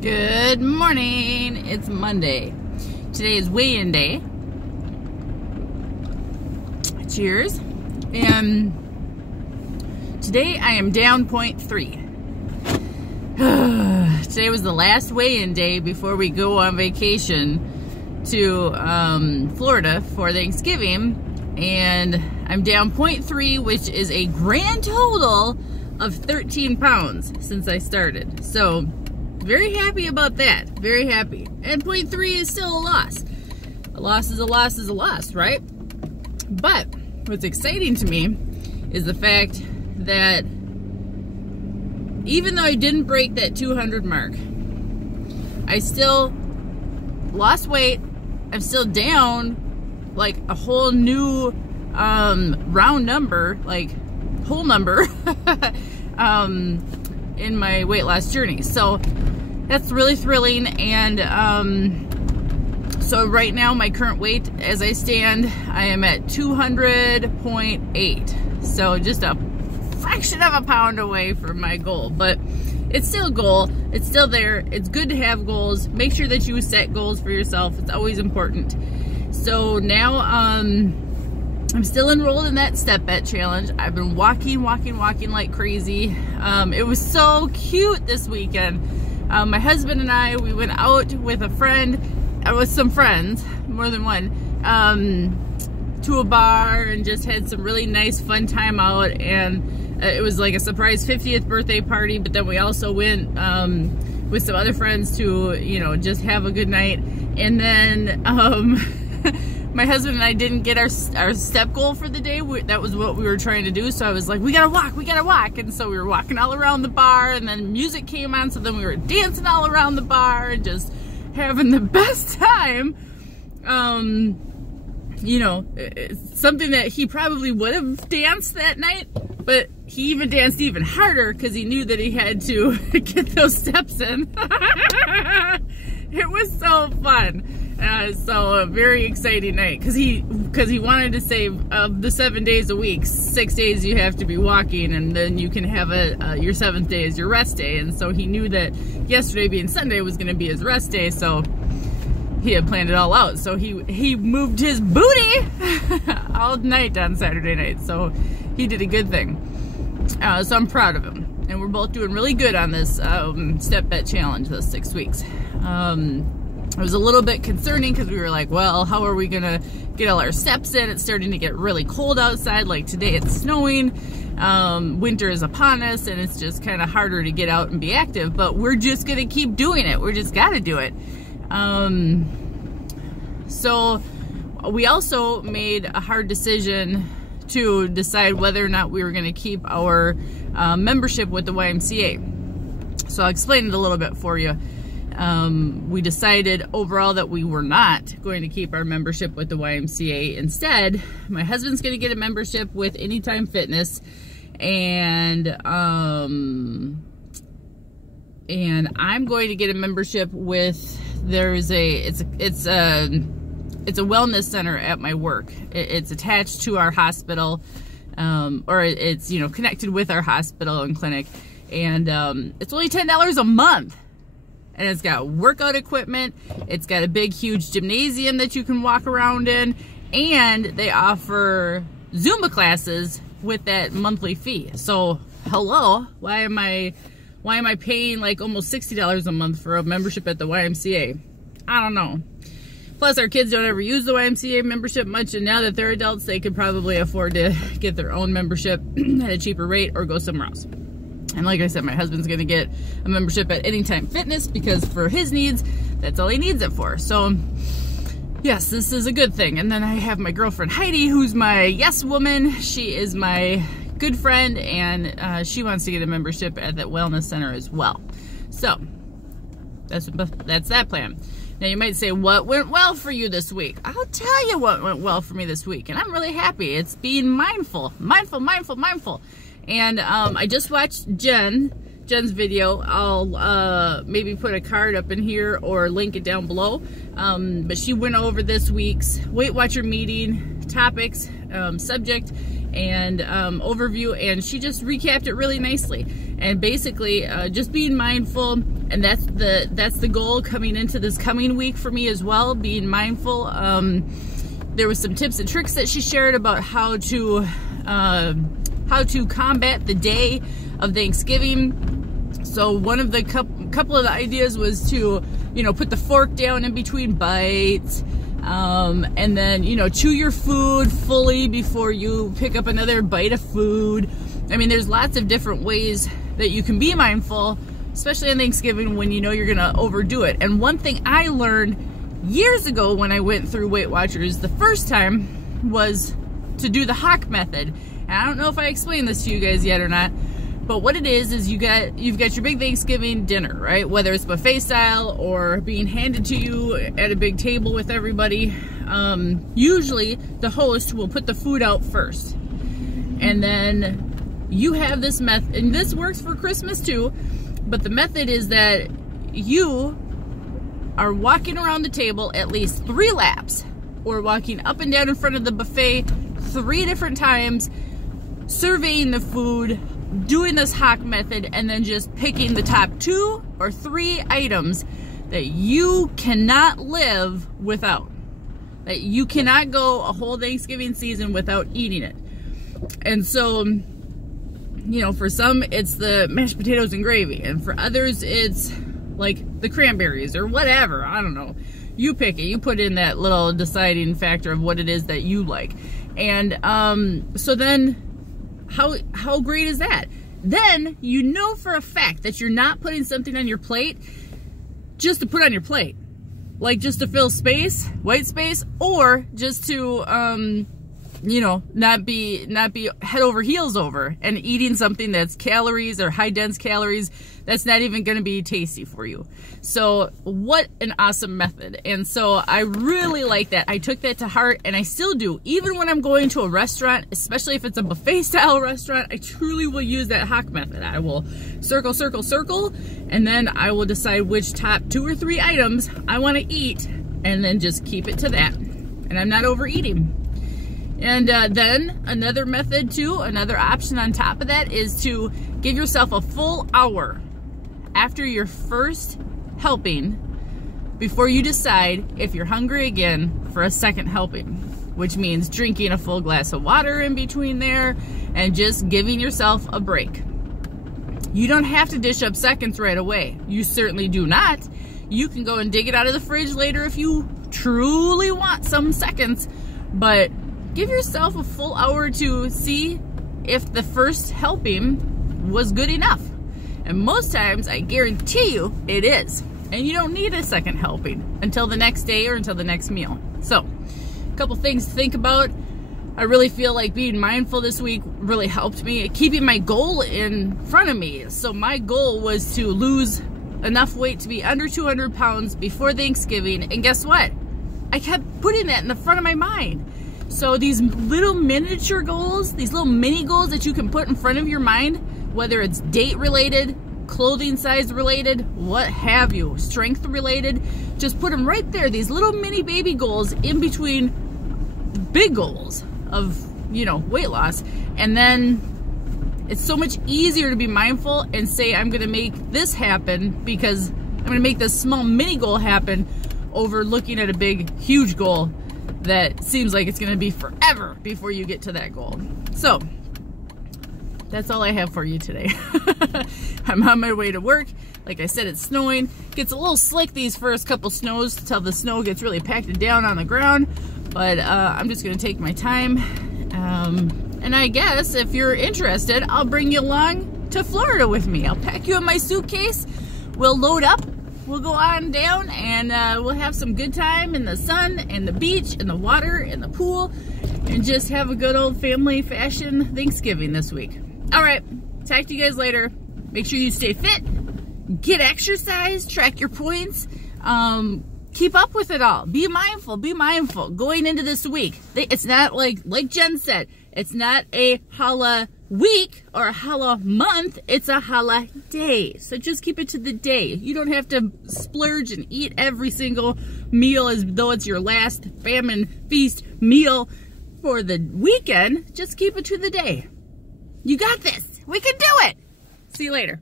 Good morning. It's Monday. Today is weigh-in day. Cheers. And today I am down 0.3. Today was the last weigh-in day before we go on vacation to Florida for Thanksgiving. And I'm down 0.3, which is a grand total of 13 pounds since I started. So very happy about that. Very happy. And 0.3 is still a loss. A loss is a loss is a loss, right? But what's exciting to me is the fact that even though I didn't break that 200 mark, I still lost weight. I'm still down like a whole new round number, like whole number in my weight loss journey. So that's really thrilling. And so right now my current weight as I stand, I am at 200.8. So just a fraction of a pound away from my goal, but it's still a goal. It's still there. It's good to have goals. Make sure that you set goals for yourself. It's always important. So now I'm still enrolled in that step bet challenge. I've been walking like crazy. It was so cute this weekend. My husband and I, we went out with a friend, with some friends, more than one, to a bar and just had some really nice fun time out. And it was like a surprise 50th birthday party, but then we also went with some other friends to, you know, just have a good night. And then my husband and I didn't get our step goal for the day. That was what we were trying to do. So I was like, we gotta walk. And so we were walking all around the bar, and then music came on. So then we were dancing all around the bar and just having the best time. You know, it's something that he probably would have danced that night, but he even danced even harder because he knew that he had to get those steps in. It was so fun. So a very exciting night because he wanted to save of the 7 days a week, 6 days you have to be walking, and then you can have your 7th day as your rest day. And so he knew that yesterday being Sunday was going to be his rest day, so he had planned it all out. So he moved his booty all night on Saturday night. So he did a good thing. So I'm proud of him, and we're both doing really good on this step bet challenge this 6 weeks. It was a little bit concerning because we were like, well, how are we gonna get all our steps in? It's starting to get really cold outside. Like today it's snowing. Winter is upon us, and it's just kind of harder to get out and be active, but we're just gonna keep doing it. We're just gotta do it. So we also made a hard decision to decide whether or not we were gonna keep our membership with the YMCA. So I'll explain it a little bit for you. We decided overall that we were not going to keep our membership with the YMCA. Instead, my husband's going to get a membership with Anytime Fitness, and I'm going to get a membership with, it's a wellness center at my work. It's attached to our hospital, or it's, you know, connected with our hospital and clinic, and it's only $10 a month. And it's got workout equipment. It's got a big, huge gymnasium that you can walk around in. And they offer Zumba classes with that monthly fee. So, hello, why am I paying like almost $60 a month for a membership at the YMCA? I don't know. Plus, our kids don't ever use the YMCA membership much. And now that they're adults, they could probably afford to get their own membership at a cheaper rate or go somewhere else. And like I said, my husband's going to get a membership at Anytime Fitness because for his needs, that's all he needs it for. So, yes, this is a good thing. And then I have my girlfriend Heidi, who's my yes woman. She is my good friend, and she wants to get a membership at that wellness center as well. So, that's that plan. Now, you might say, what went well for you this week? I'll tell you what went well for me this week, and I'm really happy. It's being mindful. And I just watched Jen's video. I'll maybe put a card up in here or link it down below. But she went over this week's Weight Watcher meeting topics, subject, and overview, and she just recapped it really nicely. And basically just being mindful, and that's the goal coming into this coming week for me as well, being mindful. There was some tips and tricks that she shared about how to combat the day of Thanksgiving. So one of the couple of the ideas was to, you know, put the fork down in between bites, and then, you know, chew your food fully before you pick up another bite of food. I mean, there's lots of different ways that you can be mindful, especially on Thanksgiving when you know you're gonna overdo it. And one thing I learned years ago when I went through Weight Watchers the first time was to do the Hawk method. And I don't know if I explained this to you guys yet or not, but what it is you've got your big Thanksgiving dinner, right? Whether it's buffet style or being handed to you at a big table with everybody. Usually the host will put the food out first. And then you have this method, and this works for Christmas too, but the method is that you are walking around the table at least 3 laps, or walking up and down in front of the buffet 3 different times, surveying the food, doing this Hawk method, and then just picking the top 2 or 3 items that you cannot live without. That you cannot go a whole Thanksgiving season without eating it. And so, you know, for some it's the mashed potatoes and gravy, and for others it's like the cranberries or whatever. I don't know. You pick it. You put in that little deciding factor of what it is that you like. And so then how great is that? Then you know for a fact that you're not putting something on your plate just to put on your plate. Like just to fill space, white space, or just to you know, not be head over heels over and eating something that's calories or high dense calories that's not even going to be tasty for you. So what an awesome method. And so I really like that. I took that to heart, and I still do. Even when I'm going to a restaurant, especially if it's a buffet style restaurant, I truly will use that Hawk method. I will circle, circle, circle, and then I will decide which top 2 or 3 items I want to eat, and then just keep it to that. And I'm not overeating. And then another method too, another option on top of that, is to give yourself a full hour after your first helping before you decide if you're hungry again for a second helping, which means drinking a full glass of water in between there and just giving yourself a break. You don't have to dish up seconds right away. You certainly do not. You can go and dig it out of the fridge later if you truly want some seconds, but give yourself a full hour to see if the first helping was good enough. And most times, I guarantee you, it is. And you don't need a second helping until the next day or until the next meal. So, a couple things to think about. I really feel like being mindful this week really helped me, keeping my goal in front of me. So my goal was to lose enough weight to be under 200 pounds before Thanksgiving. And guess what? I kept putting that in the front of my mind. So these little miniature goals, these little mini goals that you can put in front of your mind, whether it's date related, clothing size related, what have you, strength related, just put them right there. These little mini baby goals in between big goals of, you know, weight loss. And then it's so much easier to be mindful and say, I'm going to make this happen because I'm going to make this small mini goal happen over looking at a big, huge goal that seems like it's going to be forever before you get to that goal. So that's all I have for you today. I'm on my way to work. Like I said, it's snowing. Gets a little slick these first couple snows until the snow gets really packed down on the ground. But I'm just going to take my time. And I guess if you're interested, I'll bring you along to Florida with me. I'll pack you in my suitcase. We'll load up. We'll go on down and we'll have some good time in the sun and the beach and the water and the pool and just have a good old family fashion Thanksgiving this week. All right, talk to you guys later. Make sure you stay fit, get exercise, track your points, keep up with it all. Be mindful, going into this week. It's not like Jen said, it's not a holla week or a holla month, it's a holla day. So just keep it to the day. You don't have to splurge and eat every single meal as though it's your last famine feast meal for the weekend, just keep it to the day. You got this. We can do it. See you later.